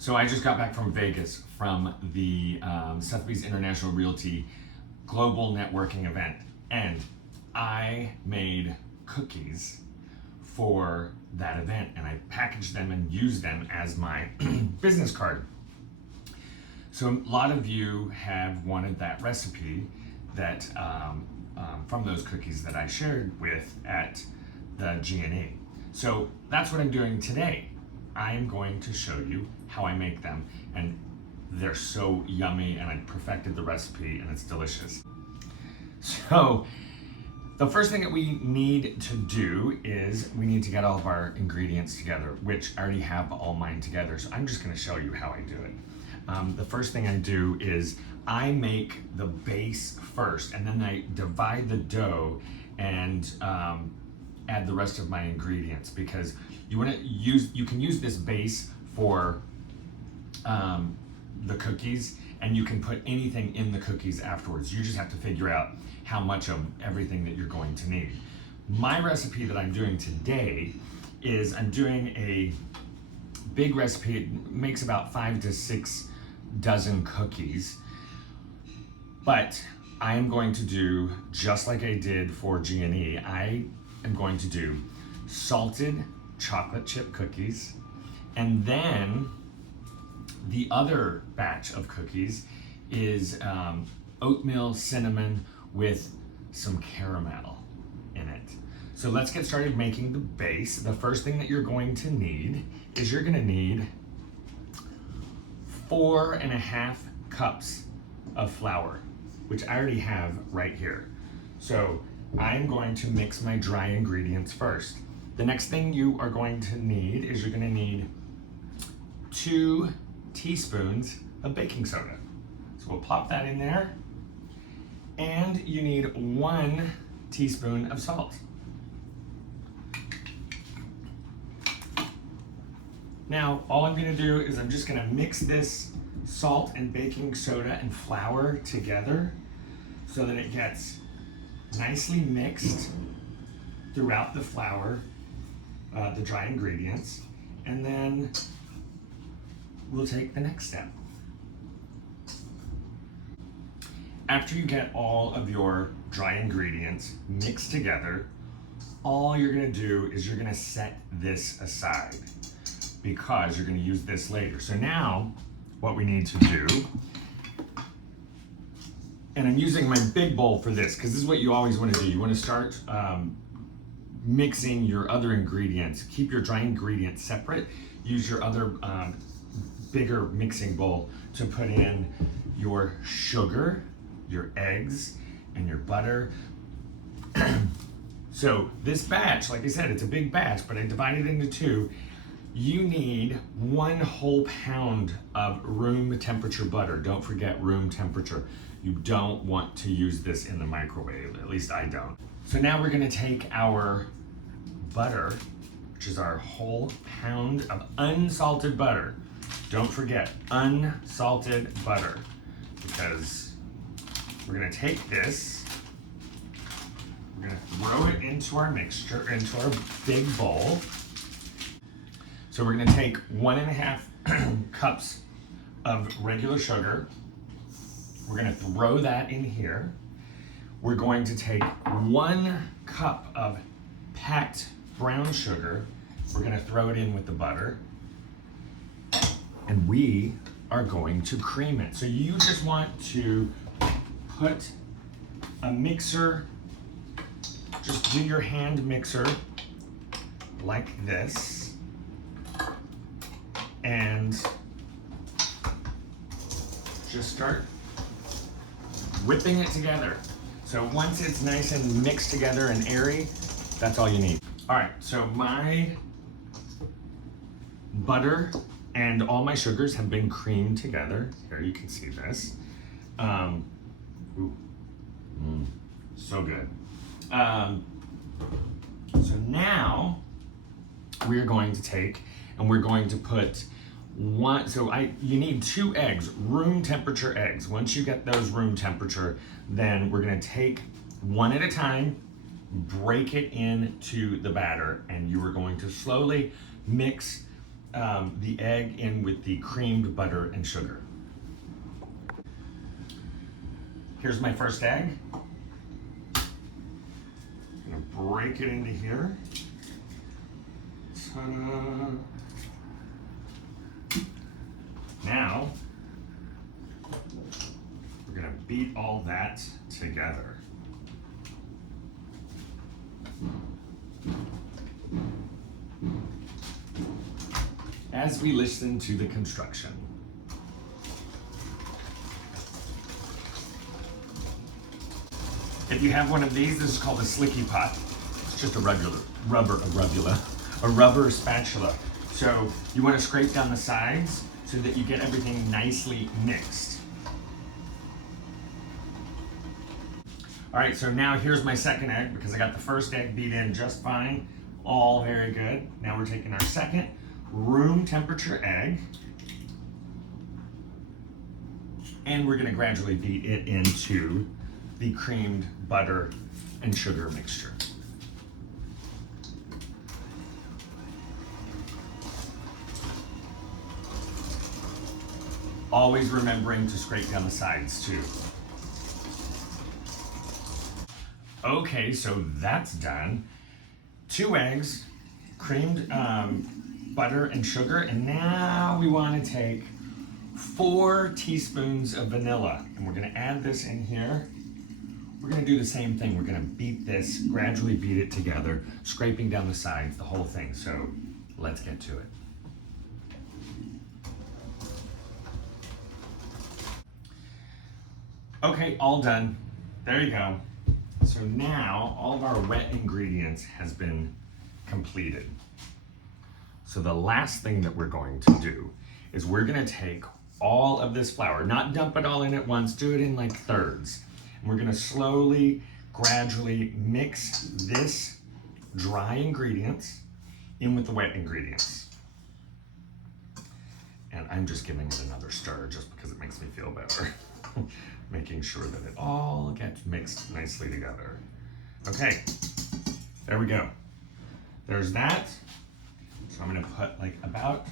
So I just got back from Vegas from the Sotheby's International Realty Global Networking event, and I made cookies for that event, and I packaged them and used them as my business card. So a lot of you have wanted that recipe that from those cookies that I shared with at the G&E. So that's what I'm doing today. I'm going to show you how I make them, and they're so yummy, and I perfected the recipe and it's delicious. So the first thing that we need to do is we need to get all of our ingredients together, which I already have all mine together. So I'm just going to show you how I do it. The first thing I do is I make the base first, and then I divide the dough and add the rest of my ingredients, because you can use this base for the cookies, and you can put anything in the cookies afterwards. You just have to figure out how much of everything that you're going to need. My recipe that I'm doing today is I'm doing a big recipe. It makes about 5 to 6 dozen cookies, but I am going to do just like I did for G&E. I am going to do salted chocolate chip cookies, and then the other batch of cookies is oatmeal cinnamon with some caramel in it. So let's get started making the base. The first thing that you're going to need is you're gonna need 4.5 cups of flour, which I already have right here. So I'm going to mix my dry ingredients first. The next thing you are going to need is you're gonna need 2 teaspoons of baking soda. So we'll plop that in there. And you need 1 teaspoon of salt. Now, all I'm gonna do is I'm just gonna mix this salt and baking soda and flour together so that it gets nicely mixed throughout the flour, the dry ingredients, and then we'll take the next step. After you get all of your dry ingredients mixed together, all you're gonna do is you're gonna set this aside, because you're gonna use this later. So now, what we need to do, and I'm using my big bowl for this, because this is what you always wanna do. You wanna start mixing your other ingredients. Keep your dry ingredients separate. Use your other bigger mixing bowl to put in your sugar, your eggs, and your butter. So this batch, like I said, it's a big batch, but I divided it into 2. You need 1 whole pound of room temperature butter. Don't forget room temperature. You don't want to use this in the microwave, at least I don't. So now we're gonna take our butter, which is our whole pound of unsalted butter. Don't forget unsalted butter, because we're gonna take this, we're gonna throw it into our mixture, into our big bowl. So we're gonna take 1.5 cups of regular sugar. We're gonna throw that in here. We're going to take 1 cup of packed brown sugar. We're gonna throw it in with the butter. And we are going to cream it. So you just want to put a mixer, just do your hand mixer like this, and just start whipping it together. So once it's nice and mixed together and airy, that's all you need. All right, so my butter and all my sugars have been creamed together. Here you can see this. So good. So now we're going to take and we're going to put you need 2 eggs, room temperature eggs. Once you get those room temperature, then we're gonna take 1 at a time, break it into the batter, and you are going to slowly mix the egg in with the creamed butter and sugar. Here's my first egg. I'm gonna break it into here. Ta-da. Now, we're gonna beat all that together. As we listen to the construction. If you have one of these, this is called a slicky pot. It's just a rubber spatula. So you want to scrape down the sides so that you get everything nicely mixed. All right, so now here's my second egg because I got the first egg beat in just fine. All very good. Now we're taking our second room temperature egg and we're gonna gradually beat it into the creamed butter and sugar mixture. Always remembering to scrape down the sides too. Okay, so that's done. 2 eggs, creamed butter and sugar, and now we want to take 4 teaspoons of vanilla, and we're going to add this in here. We're going to do the same thing. We're going to beat this, gradually beat it together, scraping down the sides, the whole thing. So let's get to it. Okay, all done. There you go. So now all of our wet ingredients has been completed. So the last thing that we're going to do is we're gonna take all of this flour, not dump it all in at once, do it in like thirds. And we're gonna slowly, gradually mix this dry ingredients in with the wet ingredients. And I'm just giving it another stir just because it makes me feel better. Making sure that it all gets mixed nicely together. Okay, there we go. There's that. So I'm gonna put like about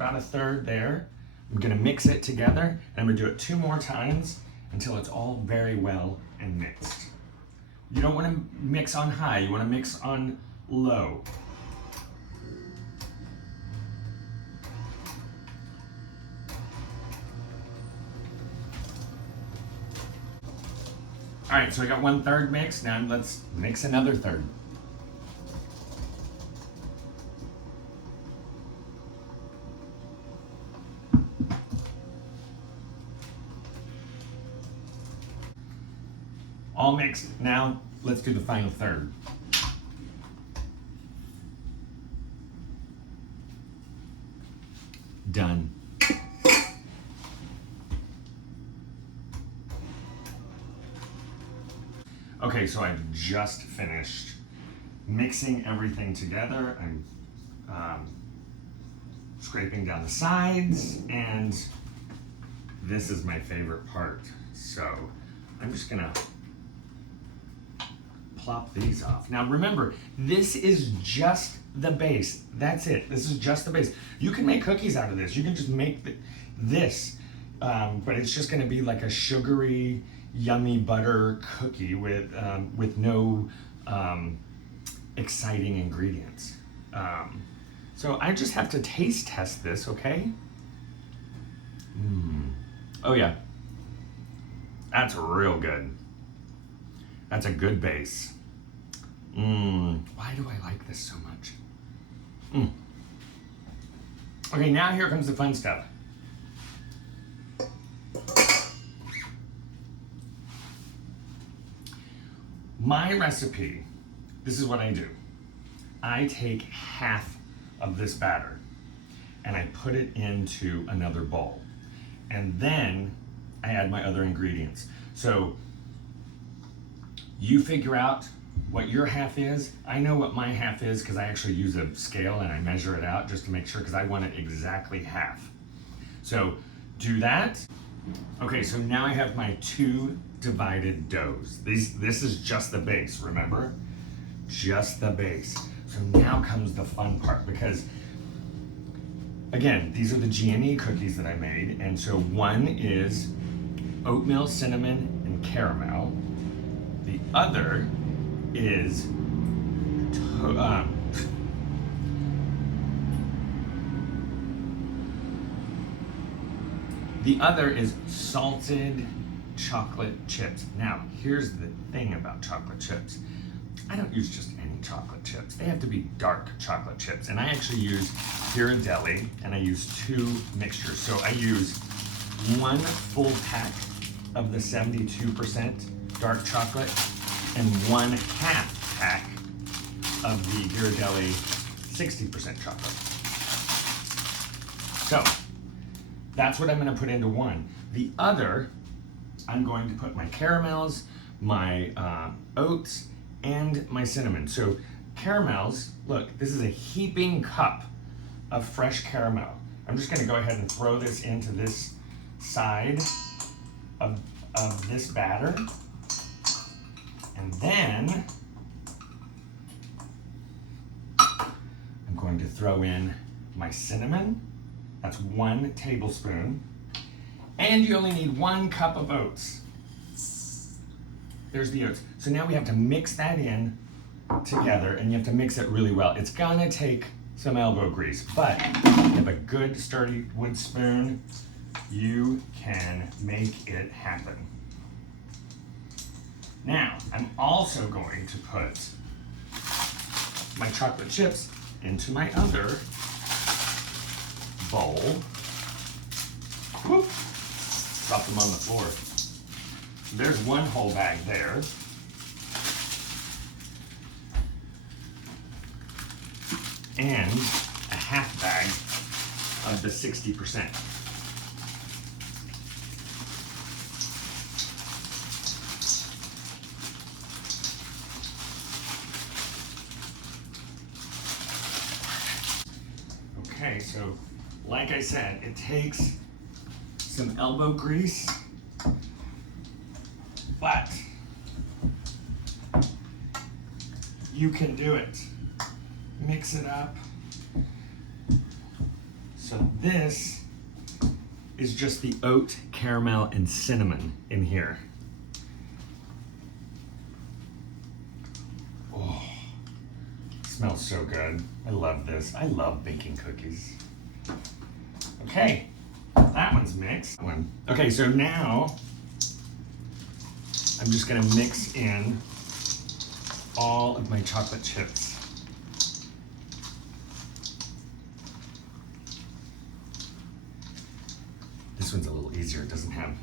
a third there. I'm gonna mix it together and I'm gonna do it 2 more times until it's all very well and mixed. You don't wanna mix on high, you wanna mix on low. All right, so I got 1/3 mixed. Now let's mix another third. All mixed. Now let's do the final third. Done. Okay, so I've just finished mixing everything together. I'm scraping down the sides, and this is my favorite part. So I'm just gonna plop these off. Now remember, this is just the base. That's it. This is just the base. You can make cookies out of this. You can just make this, but it's just gonna be like a sugary, yummy butter cookie with no exciting ingredients. So I just have to taste test this, okay? Oh yeah, that's real good. That's a good base. Why do I like this so much? Okay, now here comes the fun stuff. My recipe, this is what I do. I take half of this batter and I put it into another bowl. And then I add my other ingredients. So you figure out what your half is. I know what my half is because I actually use a scale and I measure it out just to make sure, because I want it exactly half. So do that. Okay, so now I have my 2 divided doughs. This is just the base, remember? just the base. So now comes the fun part, because again, these are the G&E cookies that I made, and so one is oatmeal, cinnamon, and caramel. The other is salted chocolate chips. Now, here's the thing about chocolate chips. I don't use just any chocolate chips. They have to be dark chocolate chips. And I actually use Ghirardelli, and I use 2 mixtures. So I use 1 full pack of the 72% dark chocolate and 1/2 pack of the Ghirardelli 60% chocolate. So that's what I'm gonna put into one. The other, I'm going to put my caramels, my oats, and my cinnamon. So caramels, look, this is a heaping cup of fresh caramel. I'm just gonna go ahead and throw this into this side of this batter. And then I'm going to throw in my cinnamon. That's 1 tablespoon. And you only need 1 cup of oats. There's the oats. So now we have to mix that in together, and you have to mix it really well. It's gonna take some elbow grease, but if you have a good sturdy wood spoon, you can make it happen. Now, I'm also going to put my chocolate chips into my other bowl. Whoop. Drop them on the floor. There's 1 whole bag there. And a 1/2 bag of the 60%. Okay, so like I said, it takes some elbow grease, but you can do it. Mix it up. So this is just the oat, caramel, and cinnamon in here. Oh, smells so good. I love this. I love baking cookies. Okay, that one's mixed. Okay, so now I'm just gonna mix in all of my chocolate chips. This one's a little easier. It doesn't have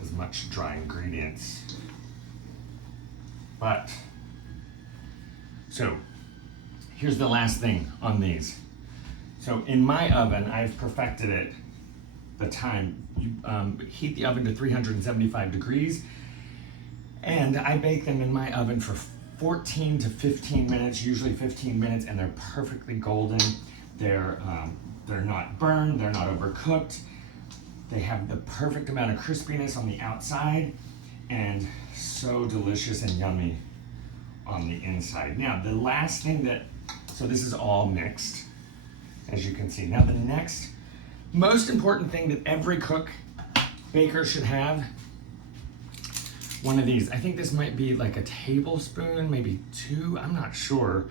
as much dry ingredients. But, so here's the last thing on these. So in my oven, I've perfected it, the time. You heat the oven to 375 degrees, and I bake them in my oven for 14 to 15 minutes, usually 15 minutes, and they're perfectly golden. They're not burned, they're not overcooked. They have the perfect amount of crispiness on the outside and so delicious and yummy on the inside. Now, the last thing so this is all mixed, as you can see. Now, the next most important thing that every baker should have, one of these. I think this might be like a tablespoon, maybe 2, I'm not sure.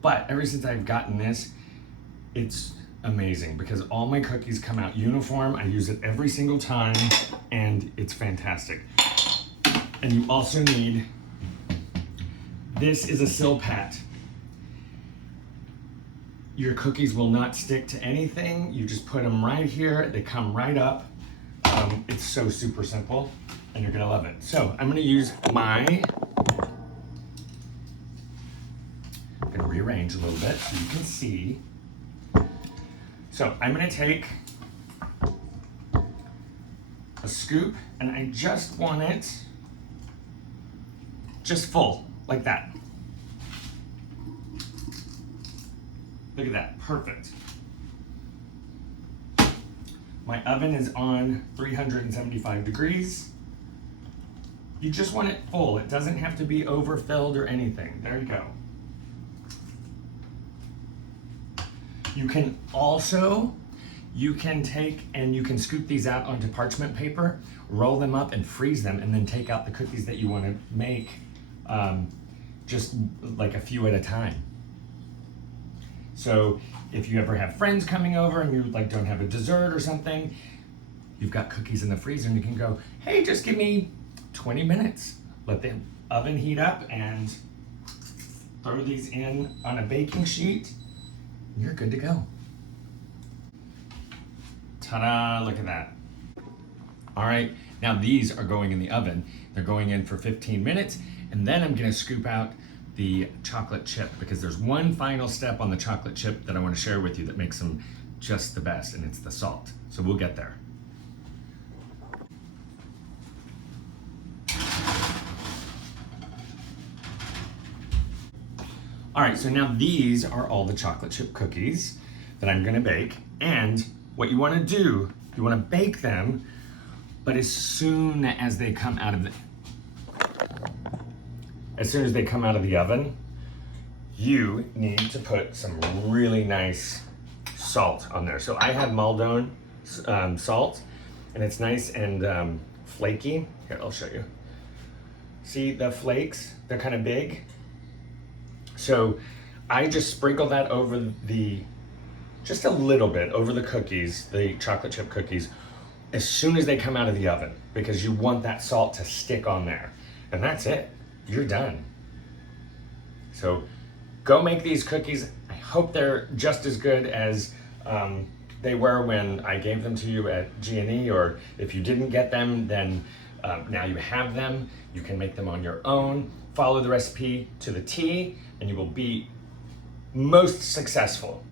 But ever since I've gotten this, it's amazing because all my cookies come out uniform. I use it every single time, and it's fantastic. And you also need, this is a Silpat. Your cookies will not stick to anything. You just put them right here. They come right up. It's so super simple, and you're gonna love it. So I'm gonna use I'm gonna rearrange a little bit so you can see. So I'm gonna take a scoop, and I just want it just full, like that. Look at that, perfect. My oven is on 375 degrees. You just want it full. It doesn't have to be overfilled or anything. There you go. You can also, you can take and you can scoop these out onto parchment paper, roll them up and freeze them, and then take out the cookies that you want to make just like a few at a time. So if you ever have friends coming over and you like don't have a dessert or something, you've got cookies in the freezer and you can go, hey, just give me 20 minutes. Let the oven heat up and throw these in on a baking sheet. You're good to go. Ta-da, look at that. All right, now these are going in the oven. They're going in for 15 minutes, and then I'm gonna scoop out the chocolate chip because there's one final step on the chocolate chip that I wanna share with you that makes them just the best, and it's the salt. So we'll get there. All right, so now these are all the chocolate chip cookies that I'm gonna bake. And what you wanna do, you wanna bake them, but as soon as they come out of the oven, you need to put some really nice salt on there. So I have Maldon salt, and it's nice and flaky. Here, I'll show you. See the flakes? They're kind of big. So I just sprinkle that over just a little bit over the cookies, the chocolate chip cookies, as soon as they come out of the oven, because you want that salt to stick on there. And that's it, you're done. So go make these cookies. I hope they're just as good as they were when I gave them to you at G&E, or if you didn't get them, then now you have them. You can make them on your own. Follow the recipe to the T, and you will be most successful.